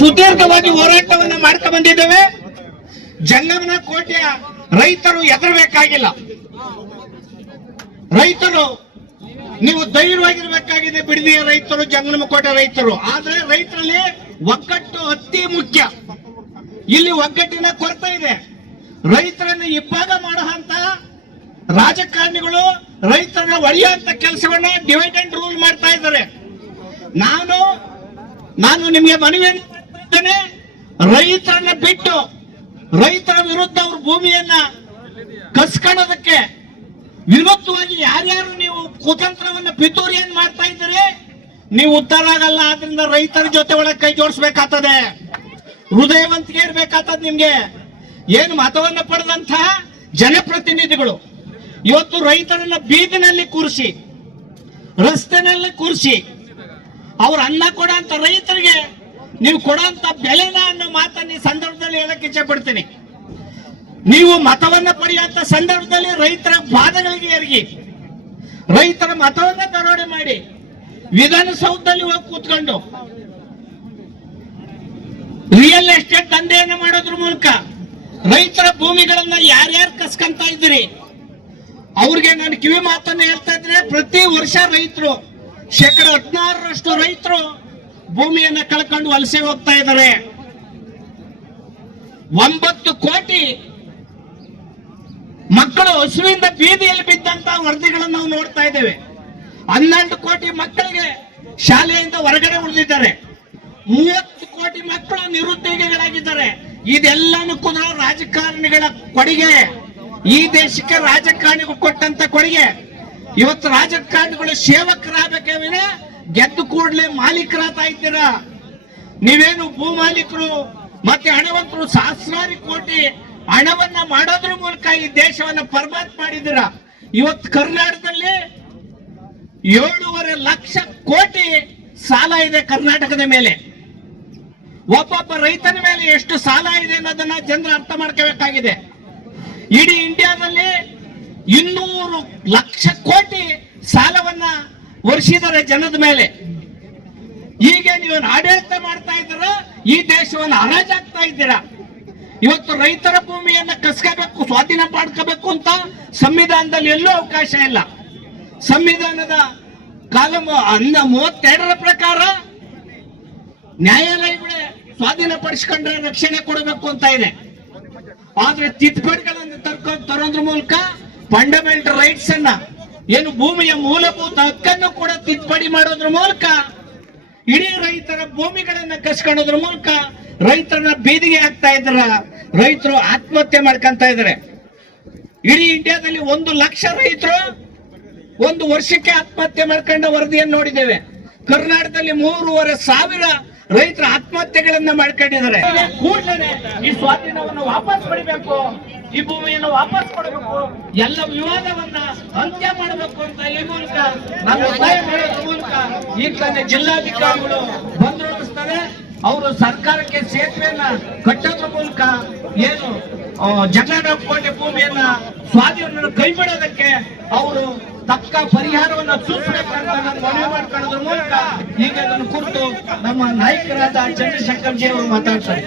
ಸುದೀರ್ಘವಾಗಿ ಹೋರಾಟವನ್ನು ಮಾಡ್ಕೊಂಡು ಬಂದಿದ್ದೇವೆ. ಜಂಗಮನ ಕೋಟೆಯ ರೈತರು ಹೆದರಬೇಕಾಗಿಲ್ಲ. ರೈತರು ನೀವು ಧೈರ್ಯವಾಗಿರ್ಬೇಕಾಗಿದೆ. ಬಿಡದಿಯ ರೈತರು, ಜಂಗಮಕೋಟೆ ರೈತರು. ಆದ್ರೆ ರೈತರಲ್ಲಿ ಒಗ್ಗಟ್ಟು ಅತಿ ಮುಖ್ಯ. ಇಲ್ಲಿ ಒಗ್ಗಟ್ಟಿನ ಕೊರತೆ ಇದೆ. ರೈತರನ್ನು ಇಬ್ಬಾಗ ಮಾಡುವಂತ ರಾಜಕಾರಣಿಗಳು ರೈತರನ್ನ ಒಡೆಯುವಂತ ಕೆಲಸವನ್ನ ಡಿವೈಡ್ ಅಂಡ್ ರೂಲ್ ಮಾಡ್ತಾ ಇದ್ದಾರೆ. ನಾನು ನಿಮಗೆ ಮನವಿಯನ್ನು ಮಾಡ್ತಾ ಇದ್ದೇನೆ. ರೈತರನ್ನ ಬಿಟ್ಟು ರೈತರ ವಿರುದ್ಧ ಅವ್ರ ಭೂಮಿಯನ್ನ ಕಸ್ಕೊಳ್ಳೋದಕ್ಕೆ ವಿರುದ್ಧವಾಗಿ ಯಾರ್ಯಾರು ನೀವು ಕುತಂತ್ರವನ್ನ ಪಿತೂರಿಯನ್ನು ಮಾಡ್ತಾ ಇದ್ದೀರಿ, ನೀವು ಉದ್ಧಾರ ಆಗಲ್ಲ. ಆದ್ರಿಂದ ರೈತರ ಜೊತೆ ಒಳಗೆ ಕೈ ಜೋಡಿಸ್ಬೇಕಾಗ್ತದೆ, ಹೃದಯವಂತಿಕೆ ಇರ್ಬೇಕಾಗ್ತದೆ. ನಿಮ್ಗೆ ಏನು ಮತವನ್ನ ಪಡೆದಂತಹ ಜನಪ್ರತಿನಿಧಿಗಳು ಇವತ್ತು ರೈತರನ್ನ ಬೀದಿನಲ್ಲಿ ಕೂರಿಸಿ, ರಸ್ತೆನಲ್ಲಿ ಕೂರಿಸಿ, ಅವ್ರ ಅನ್ನ ಕೊಡಂತ ರೈತರಿಗೆ ನೀವು ಕೊಡಂತ ಬೆಲೆನ ಅನ್ನೋ ಮಾತನ್ನ ಈ ಸಂದರ್ಭದಲ್ಲಿ ಹೇಳಕ್ಕೆ ಇಚ್ಛೆ ಪಡ್ತೀನಿ. ನೀವು ಮತವನ್ನ ಪಡೆಯುವಂತ ಸಂದರ್ಭದಲ್ಲಿ ರೈತರ ಬಾಧಗಳಿಗೆ ಎರಗಿ, ರೈತರ ಮತವನ್ನ ದರೋಡೆ ಮಾಡಿ ವಿಧಾನಸೌಧದಲ್ಲಿ ಹೋಗಿ ಕೂತ್ಕೊಂಡು ರಿಯಲ್ ಎಸ್ಟೇಟ್ ದಂಧೆಯನ್ನು ಮಾಡೋದ್ರ ಮೂಲಕ ರೈತರ ಭೂಮಿಗಳನ್ನ ಯಾರ್ಯಾರು ಕಸ್ಕೊಂತ ಇದ್ದೀರಿ ಅವ್ರಿಗೆ ನಾನು ಕಿವಿ ಮಾತನ್ನು ಹೇಳ್ತಾ ಇದ್ರೆ, ಪ್ರತಿ ವರ್ಷ ರೈತರು 16% ರೈತರು ಭೂಮಿಯನ್ನ ಕಳ್ಕೊಂಡು ವಲಸೆ ಹೋಗ್ತಾ ಇದ್ದಾರೆ. 9 ಕೋಟಿ ಮಕ್ಕಳು ಹಸುವಿಂದ ಬೀದಿಯಲ್ಲಿ ಬಿದ್ದಂತ ವರದಿಗಳನ್ನು ನಾವು ನೋಡ್ತಾ ಇದ್ದೇವೆ. 12 ಕೋಟಿ ಮಕ್ಕಳಿಗೆ ಶಾಲೆಯಿಂದ ಹೊರಗಡೆ ಉಳಿದಿದ್ದಾರೆ. 30 ಕೋಟಿ ಮಕ್ಕಳು ನಿರುದ್ಯೋಗಿಗಳಾಗಿದ್ದಾರೆ. ಇದೆಲ್ಲಾನು ಕೂಡ ರಾಜಕಾರಣಿಗಳ ಕೊಡುಗೆ. ಈ ದೇಶಕ್ಕೆ ರಾಜಕಾರಣಿಗಳು ಕೊಟ್ಟಂತ ಕೊಡುಗೆ. ಇವತ್ತು ರಾಜಕಾರಣಿಗಳು ಸೇವಕರಾಗಬೇಕೇ ವಿನ ಗೆದ್ದು ಕೂಡಲೇ ಮಾಲೀಕರಾಗ್ತಾ ಇದ್ದೀರಾ. ನೀವೇನು ಭೂ ಮಾಲೀಕರು ಮತ್ತೆ ಹಣವಂತರು ಸಹಸ್ರಾರು ಕೋಟಿ ಹಣವನ್ನ ಮಾಡೋದ್ರ ಮೂಲಕ ಈ ದೇಶವನ್ನ ಬರ್ಬಾದ್ ಮಾಡಿದ್ದೀರಾ. ಇವತ್ತು ಕರ್ನಾಟಕದಲ್ಲಿ 7.5 ಲಕ್ಷ ಕೋಟಿ ಸಾಲ ಇದೆ ಕರ್ನಾಟಕದ ಮೇಲೆ. ಒಬ್ಬೊಬ್ಬ ರೈತನ ಮೇಲೆ ಎಷ್ಟು ಸಾಲ ಇದೆ ಅನ್ನೋದನ್ನ ಜನರು ಅರ್ಥ ಮಾಡ್ಕೋಬೇಕಾಗಿದೆ. ಇಡೀ ಇಂಡಿಯಾದಲ್ಲಿ 200 ಲಕ್ಷ ಕೋಟಿ ಸಾಲವನ್ನ ವರ್ಷಿದ್ದಾರೆ ಜನದ ಮೇಲೆ. ಈಗ ನೀವು ಆಡಳಿತ ಮಾಡ್ತಾ ಇದ್ದೀರಾ, ಈ ದೇಶವನ್ನು ಹರಾಜಾಗ್ತಾ ಇದ್ದೀರಾ. ಇವತ್ತು ರೈತರ ಭೂಮಿಯನ್ನ ಕಸ್ಕೋಬೇಕು, ಸ್ವಾಧೀನ ಮಾಡ್ಕೋಬೇಕು ಅಂತ ಸಂವಿಧಾನದಲ್ಲಿ ಎಲ್ಲೂ ಅವಕಾಶ ಇಲ್ಲ. ಸಂವಿಧಾನದ ಕಾಲಂ 32ರ ಪ್ರಕಾರ ನ್ಯಾಯಾಲಯಗಳೇ ಸ್ವಾಧೀನ ಪಡಿಸ್ಕೊಂಡ್ರೆ ರಕ್ಷಣೆ ಕೊಡಬೇಕು ಅಂತ ಇದೆ. ಆದ್ರೆ ತಿದ್ದುಪಡಿಗಳನ್ನು ತರೋದ್ರ ಮೂಲಕ ಫಂಡಮೆಂಟಲ್ ರೈಟ್ಸ್ ಅನ್ನ, ಏನು ಭೂಮಿಯ ಮೂಲಭೂತ ಹಕ್ಕನ್ನು ಕೂಡ ತಿದ್ದುಪಡಿ ಮಾಡೋದ್ರ ಮೂಲಕ ಇಡೀ ರೈತರ ಭೂಮಿಗಳನ್ನ ಕಸ್ಕೊಳ್ಳೋದ್ರ ಮೂಲಕ ರೈತರನ್ನ ಬೀದಿಗೆ ಹಾಕ್ತಾ ಇದ್ದಾರ. ರೈತರು ಆತ್ಮಹತ್ಯೆ ಮಾಡ್ಕೊಂತ ಇದ್ದಾರೆ. ಇಡೀ ಇಂಡಿಯಾದಲ್ಲಿ 1 ಲಕ್ಷ ರೈತರು ಒಂದು ವರ್ಷಕ್ಕೆ ಆತ್ಮಹತ್ಯೆ ಮಾಡ್ಕೊಂಡ ವರದಿಯನ್ನು ನೋಡಿದ್ದೇವೆ. ಕರ್ನಾಟಕದಲ್ಲಿ 3,500 ರೈತರ ಆತ್ಮಹತ್ಯೆಗಳನ್ನ ಮಾಡ್ಕೊಂಡಿದ್ದಾರೆ. ಕೂಡಲೇ ಈ ಸ್ವಾಧೀನವನ್ನು ವಾಪಸ್ ಪಡಿಬೇಕು, ಈ ಭೂಮಿಯನ್ನು ವಾಪಸ್ ಕೊಡಬೇಕು, ಎಲ್ಲ ವಿವಾದವನ್ನ ಅಂತ್ಯ ಮಾಡಬೇಕು ಅಂತ ಈ ಮೂಲಕ ನಾನು ಒತ್ತಾಯ ಮಾಡೋದ್ರ ಮೂಲಕ ಈಗ ತಾನೇ ಜಿಲ್ಲಾಧಿಕಾರಿಗಳು ಬಂದು ನೋಡಿಸ್ತಾರೆ. ಅವರು ಸರ್ಕಾರಕ್ಕೆ ಸೇತುವೆಯನ್ನ ಕಟ್ಟೋದ್ರ ಮೂಲಕ ಏನು ಜಂಗಮಕೋಟೆ ಭೂಮಿಯನ್ನ ಸ್ವಾಧೀನ ಕೈಬಿಡೋದಕ್ಕೆ ಅವರು ತಕ್ಕ ಪರಿಹಾರವನ್ನು ಸೂಚಿಸಬೇಕಂತ ನಾನು ಮನವಿ ಮಾಡ್ಕೊಳ್ಳೋದ್ರ ಮೂಲಕ ಈಗ ಅದನ್ನು ಕುರಿತು ನಮ್ಮ ನಾಯಕರಾದ ಚಂದ್ರಶೇಖರ್ ಜಿ ಅವರು ಮಾತಾಡ್ತಾರೆ.